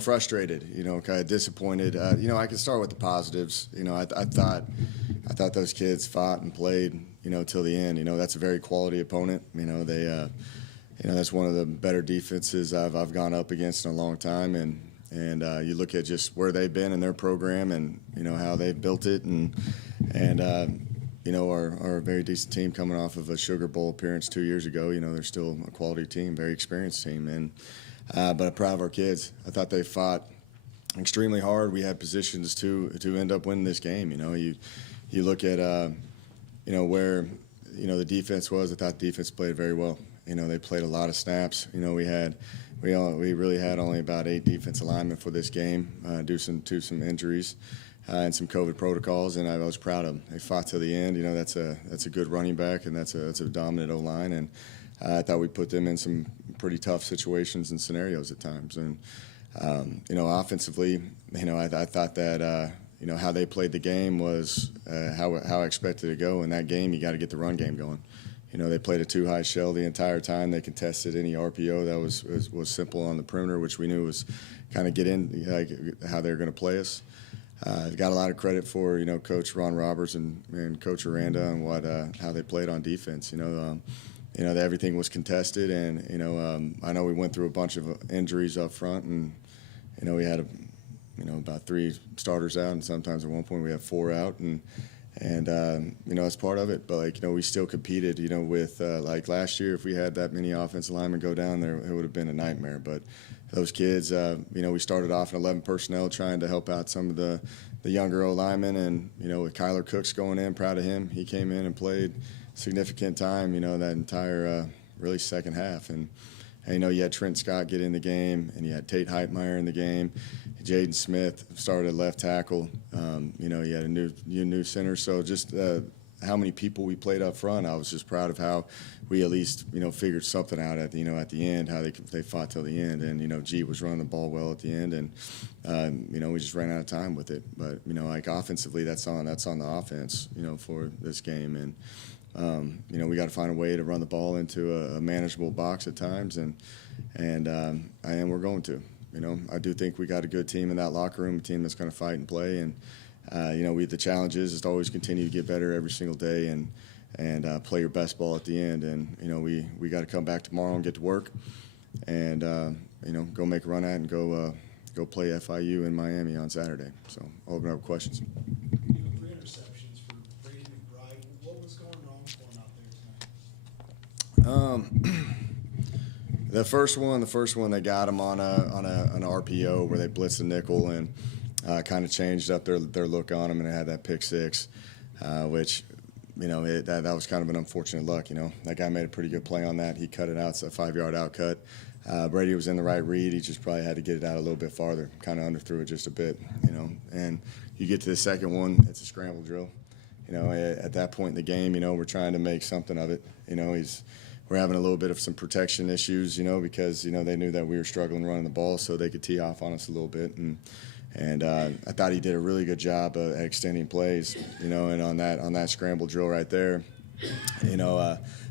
Frustrated, kind of disappointed. I can start with the positives. I thought those kids fought and played, till the end. That's a very quality opponent. That's one of the better defenses I've gone up against in a long time. And you look at just where they've been in their program and, how they've built it and are a very decent team coming off of a Sugar Bowl appearance 2 years ago. They're still a quality team, very experienced team. But I'm proud of our kids. I thought they fought extremely hard. We had positions to end up winning this game. You look at where the defense was. I thought the defense played very well. They played a lot of snaps. We really had only about 8 defensive linemen for this game due to some injuries and some COVID protocols, and I was proud of them. They fought to the end. That's a good running back, and that's a dominant O-line, and I thought we put them in some pretty tough situations and scenarios at times. And offensively, I thought that how they played the game was how I expected it to go. In that game, you got to get the run game going. They played a too high shell the entire time. They contested any RPO that was simple on the perimeter, which we knew was kind of get in how they're going to play us. Got a lot of credit for Coach Ron Roberts and Coach Aranda and how they played on defense. Everything was contested, and I know we went through a bunch of injuries up front, and we had about 3 starters out, and sometimes at one point we had 4 out, and it's part of it. But we still competed. With like last year, if we had that many offensive linemen go down there, it would have been a nightmare. But those kids, we started off in 11 personnel trying to help out some of the younger O-linemen, and with Kyler Cooks going in, proud of him. He came in and played significant time, that entire really second half. And you had Trent Scott get in the game, and you had Tate Heitmeyer in the game. Jaden Smith started at left tackle. You had a new center. So just how many people we played up front, I was just proud of how we at least figured something out at the end, how they fought till the end. And G was running the ball well at the end, and we just ran out of time with it. But offensively, that's on the offense for this game. And we got to find a way to run the ball into a manageable box at times, and we're going to. I do think we got a good team in that locker room, a team that's going to fight and play. And the challenge is to always continue to get better every single day and play your best ball at the end. And we got to come back tomorrow and get to work, and go make a run at it and go play FIU in Miami on Saturday. So I'll open up questions. The first one, they got him on an RPO where they blitzed a nickel and kind of changed up their look on him, and it had that pick six, which that was kind of an unfortunate luck. That guy made a pretty good play on that. He cut it out. It's a 5-yard out cut. Brady was in the right read. He just probably had to get it out a little bit farther, kind of underthrew it just a bit. And you get to the second one, it's a scramble drill. At that point in the game, we're trying to make something of it. We're having a little bit of some protection issues, because, they knew that we were struggling running the ball, so they could tee off on us a little bit. And I thought he did a really good job at extending plays, and on that scramble drill right there,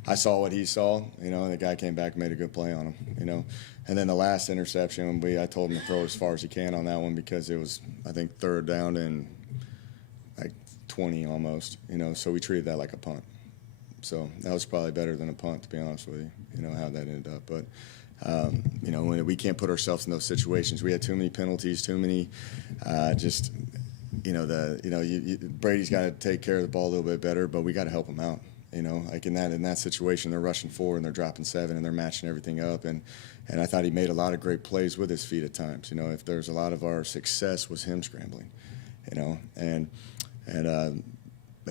I saw what he saw, and the guy came back and made a good play on him, And then the last interception, I told him to throw as far as he can on that one because it was, I think, 3rd down and 20 almost, so we treated that like a punt. So that was probably better than a punt, to be honest with you, how that ended up. But, we can't put ourselves in those situations. We had too many penalties, too many Brady's got to take care of the ball a little bit better, but we got to help him out. In that situation, they're rushing 4 and they're dropping 7 and they're matching everything up. And I thought he made a lot of great plays with his feet at times. If there's a lot of our success was him scrambling, and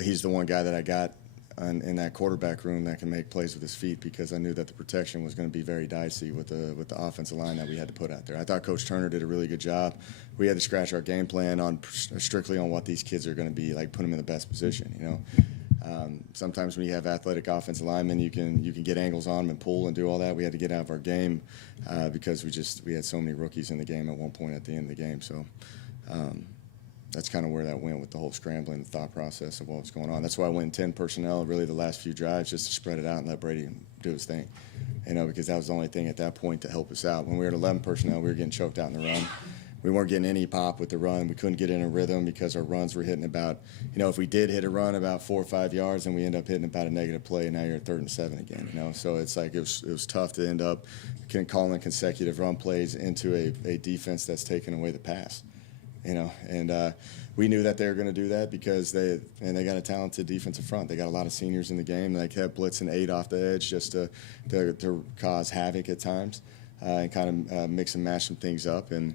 he's the one guy that I got in that quarterback room that can make plays with his feet, because I knew that the protection was going to be very dicey with the offensive line that we had to put out there. I thought Coach Turner did a really good job. We had to scratch our game plan strictly on what these kids are going to be, put them in the best position. Sometimes when you have athletic offensive linemen, you can get angles on them and pull and do all that. We had to get out of our game because we had so many rookies in the game at one point at the end of the game. So that's kind of where that went with the whole scrambling, the thought process of what was going on. That's why I went in 10 personnel really the last few drives, just to spread it out and let Brady do his thing, because that was the only thing at that point to help us out. When we were at 11 personnel, we were getting choked out in the run. We weren't getting any pop with the run. We couldn't get in a rhythm because our runs were hitting about, if we did hit a run about 4 or 5 yards, then we end up hitting about a negative play, and now you're at 3rd and 7 again, So it's like it was tough to end up calling consecutive run plays into a defense that's taking away the pass, and we knew that they were going to do that because they got a talented defensive front. They got a lot of seniors in the game. They kept blitzing 8 off the edge just to cause havoc at times. And kind of mix and match some things up, and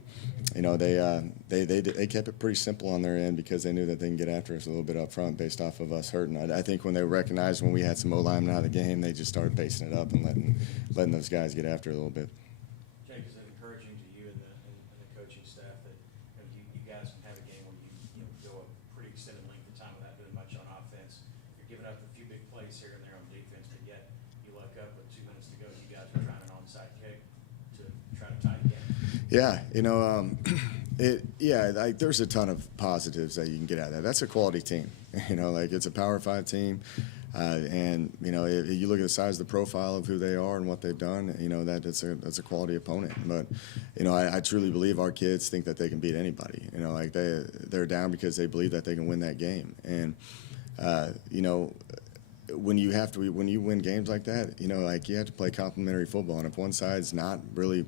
they kept it pretty simple on their end because they knew that they can get after us a little bit up front based off of us hurting. I think when they recognized when we had some O-linemen out of the game, they just started pacing it up and letting those guys get after it a little bit. Jake, is it encouraging to you and the coaching staff that you guys can have a game where you go a pretty extended length of time without doing much on offense? You're giving up a few big plays here and there on defense, but yet you luck up with 2 minutes to go. You guys are trying an onside kick to try to tie the game. Yeah, there's a ton of positives that you can get out of that. That's a quality team, it's a Power 5 team, and if you look at the size of the profile of who they are and what they've done, that's a quality opponent. But I truly believe our kids think that they can beat anybody. They're down because they believe that they can win that game, and when you win games like that, you have to play complementary football, and if one side's not really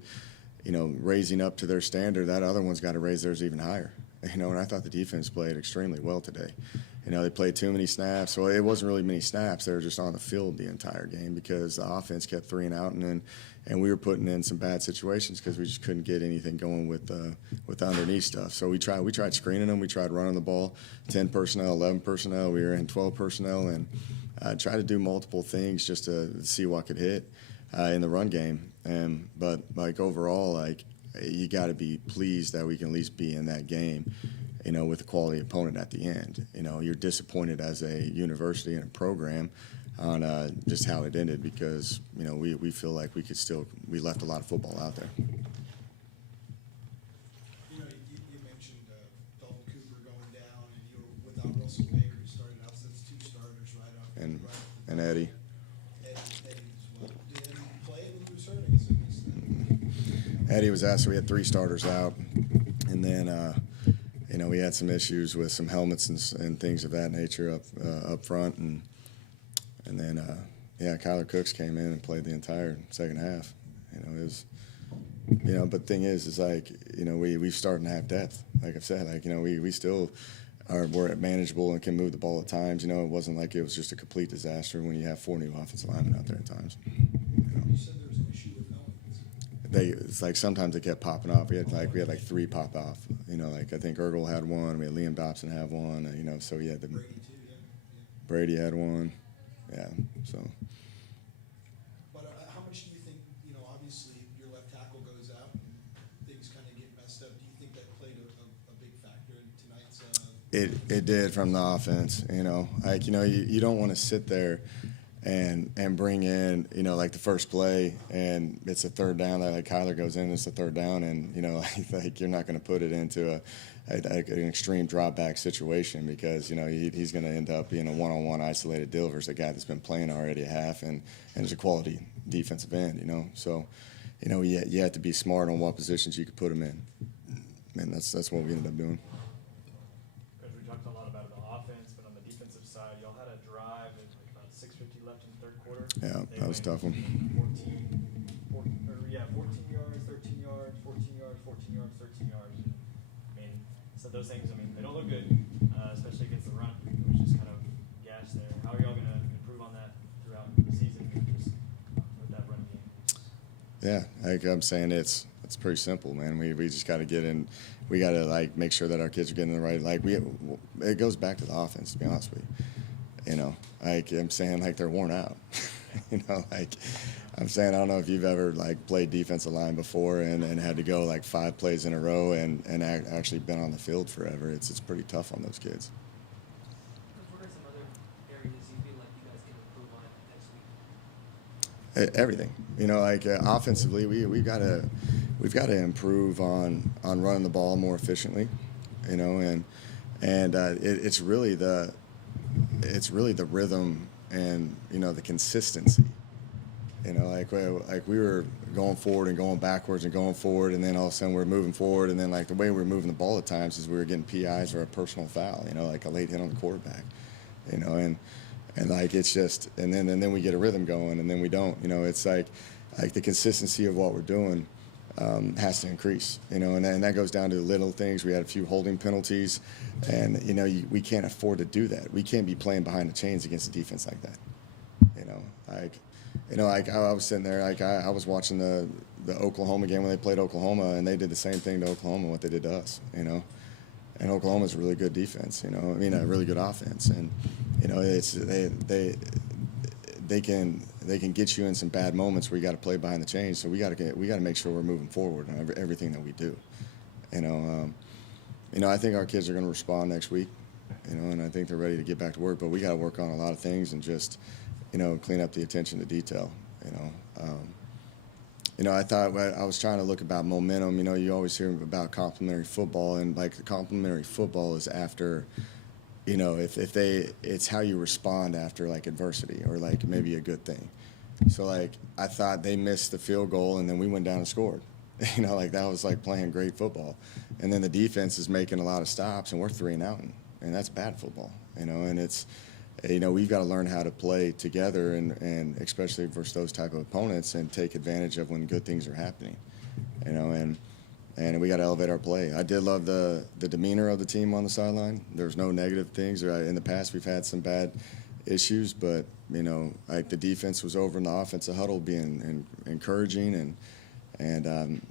raising up to their standard, that other one's got to raise theirs even higher. And I thought the defense played extremely well today. They played too many snaps. Well, it wasn't really many snaps. They were just on the field the entire game because the offense kept 3 and out, and we were putting in some bad situations because we just couldn't get anything going with the underneath stuff. So we tried screening them. We tried running the ball, 10 personnel, 11 personnel. We were in 12 personnel, and tried to do multiple things just to see what could hit in the run game. But overall, you got to be pleased that we can at least be in that game, with a quality opponent at the end. You're disappointed as a university and a program on just how it ended because, we feel like we left a lot of football out there. You mentioned Dalton Cooper going down, and you were without Russell Baker, who started out since 2 starters right off. And Eddie. Eddie was out, so we had 3 starters out, and then we had some issues with some helmets and things of that nature up front, and then Kyler Cooks came in and played the entire second half. It was, but the thing is we starting to have depth. Like I've said, we still we're manageable and can move the ball at times. It wasn't like it was just a complete disaster when you have 4 new offensive linemen out there at times. You said there was an issue with helmets. It's like sometimes they kept popping off. We had 3 pop off. I think Ergel had one. We had Liam Dobson have one. So yeah, Brady too. Yeah. Brady had one. Yeah. So. But how much do you think? Obviously your left tackle goes out and things kind of get messed up. Do you think that played a big factor in tonight's? It did from the offense. You don't want to sit there and bring in, the first play, and it's a 3rd down. Kyler goes in, it's a 3rd down, and you're not going to put it into an extreme drop back situation because he's going to end up being a one-on-one isolated deal versus a guy that's been playing already a half and is a quality defensive end. So you have to be smart on what positions you could put him in, and that's what we ended up doing. We talked a lot about the offense, but on the defensive side, y'all had a drive and about 6:50 left in the 3rd quarter. Yeah, that was a tough one. 14 yards, 13 yards, 14 yards, 14 yards, 13 yards. So those things, they don't look good, especially against the run. It was just kind of gash there. How are y'all going to improve on that throughout the season just with that run game? Yeah, I'm saying it's pretty simple, man. We just got to get in. We got to make sure that our kids are getting the right. It goes back to the offense, to be honest with you. I'm saying they're worn out. I'm saying I don't know if you've ever played defensive line before and had to go 5 plays in a row and actually been on the field forever. It's pretty tough on those kids. What are some other areas you feel like you guys can improve on next week? Everything. Offensively, we've got to improve on running the ball more efficiently. And it's really the rhythm and the consistency. You know, like we were going forward and going backwards and going forward, and then all of a sudden we're moving forward, and then like the way we were moving the ball at times is we were getting PIs or a personal foul, you know, like a late hit on the quarterback, you know, and like it's just, and then we get a rhythm going, and then we don't, you know, it's like the consistency of what we're doing has to increase, you know, and that goes down to the little things. We had a few holding penalties, and you know, we can't afford to do that. We can't be playing behind the chains against a defense like that, you know, like. You know, like I was sitting there, like I was watching the Oklahoma game when they played Oklahoma, and they did the same thing to Oklahoma what they did to us, you know. And Oklahoma's a really good defense, you know. I mean, a really good offense, and you know, it's they can get you in some bad moments where you got to play behind the chains. So we got to make sure we're moving forward on everything that we do, you know. I think our kids are going to respond next week, you know, and I think they're ready to get back to work. But we got to work on a lot of things and just, you know, clean up the attention to detail, you know. I thought I was trying to look about momentum. You know, you always hear about complementary football, and like the complementary football is after, you know, it's how you respond after like adversity or like maybe a good thing. So like I thought they missed the field goal, and then we went down and scored. You know, like that was like playing great football, and then the defense is making a lot of stops, and we're 3 and out, and that's bad football. You know, and it's. You know, we've got to learn how to play together, and especially versus those type of opponents, and take advantage of when good things are happening. You know, and we got to elevate our play. I did love the demeanor of the team on the sideline. There's no negative things. In the past, we've had some bad issues, but you know, like the defense was over in the offensive huddle, being encouraging, and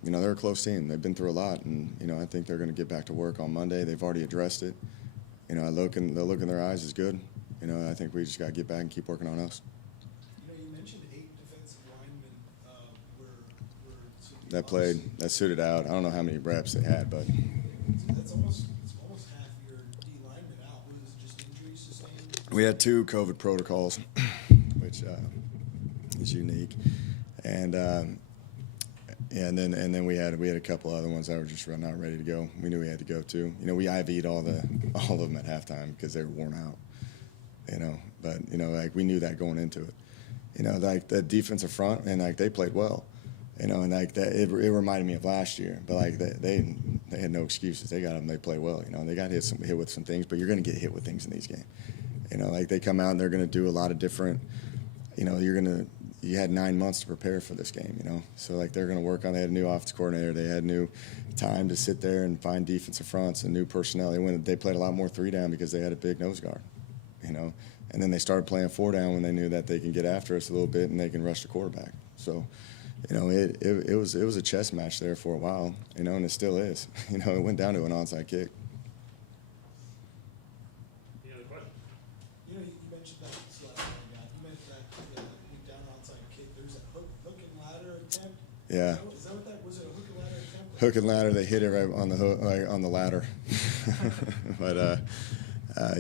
you know, they're a close team. They've been through a lot, and you know, I think they're going to get back to work on Monday. They've already addressed it. You know, the look in their eyes is good. You know, I think we just got to get back and keep working on us. You know, you mentioned 8 defensive linemen were That suited out. I don't know how many reps they had, but it's almost half your D linemen out. Was it just injuries sustained? we had 2 COVID protocols, which is unique, and and then we had a couple other ones that were just not ready to go. We knew we had to go too. You know, we IV'd all of them at halftime because they were worn out. You know, but you know, like we knew that going into it. You know, like the defensive front, and like they played well. You know, and like that, it reminded me of last year. But like they had no excuses. They got them. They play well. You know, and they got hit with some things. But you're going to get hit with things in these games. You know, like they come out and they're going to do a lot of different. You know, you had 9 months to prepare for this game. You know, so like they're going to work on. They had a new offensive coordinator. They had new time to sit there and find defensive fronts and new personnel. They played a lot more 3 down because they had a big nose guard. You know, and then they started playing 4 down when they knew that they can get after us a little bit and they can rush the quarterback. So, you know, it was a chess match there for a while, you know, and it still is. You know, it went down to an onside kick. Any other questions? You know, you mentioned that this last one I got. You mentioned that down onside kick. There's a hook and ladder attempt. Yeah. Is that what that was? It a hook and ladder attempt? Hook and ladder, they hit it right on the hook, like on the ladder. But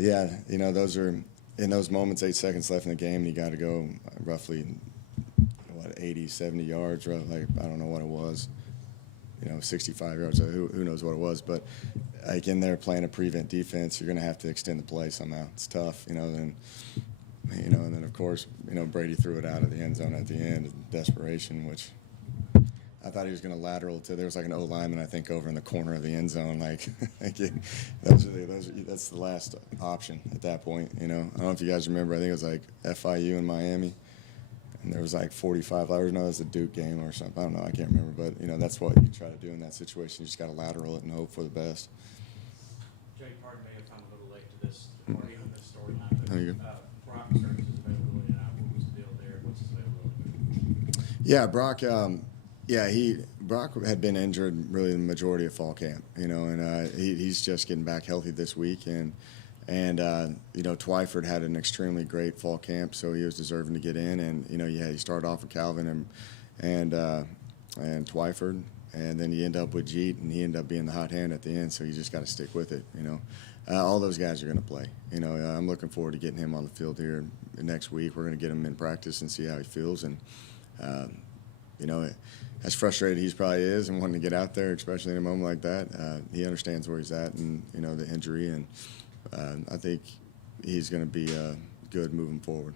yeah, you know, those are in those moments, 8 seconds left in the game, and you got to go roughly 80, 70 yards, like I don't know what it was, you know, 65 yards. So who knows what it was? But like in there playing a prevent defense, you're going to have to extend the play somehow. It's tough, you know. And then of course, you know, Brady threw it out of the end zone at the end in desperation, which. I thought he was going to lateral to. There was like an O lineman, I think, over in the corner of the end zone. That's the last option at that point. You know, I don't know if you guys remember. I think it was like FIU in Miami, and there was like 45 hours. No, it was a Duke game or something. I don't know. I can't remember, but you know, that's what you try to do in that situation. You just got to lateral it and hope for the best. Jay, pardon me if I'm a little late to this, or even this storyline, but There you go. Brock Sturgis' availability now. What was the deal there? What's his availability? Yeah, Brock. Brock had been injured really the majority of fall camp, you know, and he's just getting back healthy this week, and you know, Twyford had an extremely great fall camp, so he was deserving to get in, and you know, yeah, he started off with Calvin and Twyford, and then you end up with Jeet, and he ended up being the hot hand at the end, so you just got to stick with it, you know. All those guys are going to play, you know. I'm looking forward to getting him on the field here next week. We're going to get him in practice and see how he feels, and you know, as frustrated he probably is and wanting to get out there, especially in a moment like that, he understands where he's at and, you know, the injury, and I think he's going to be good moving forward.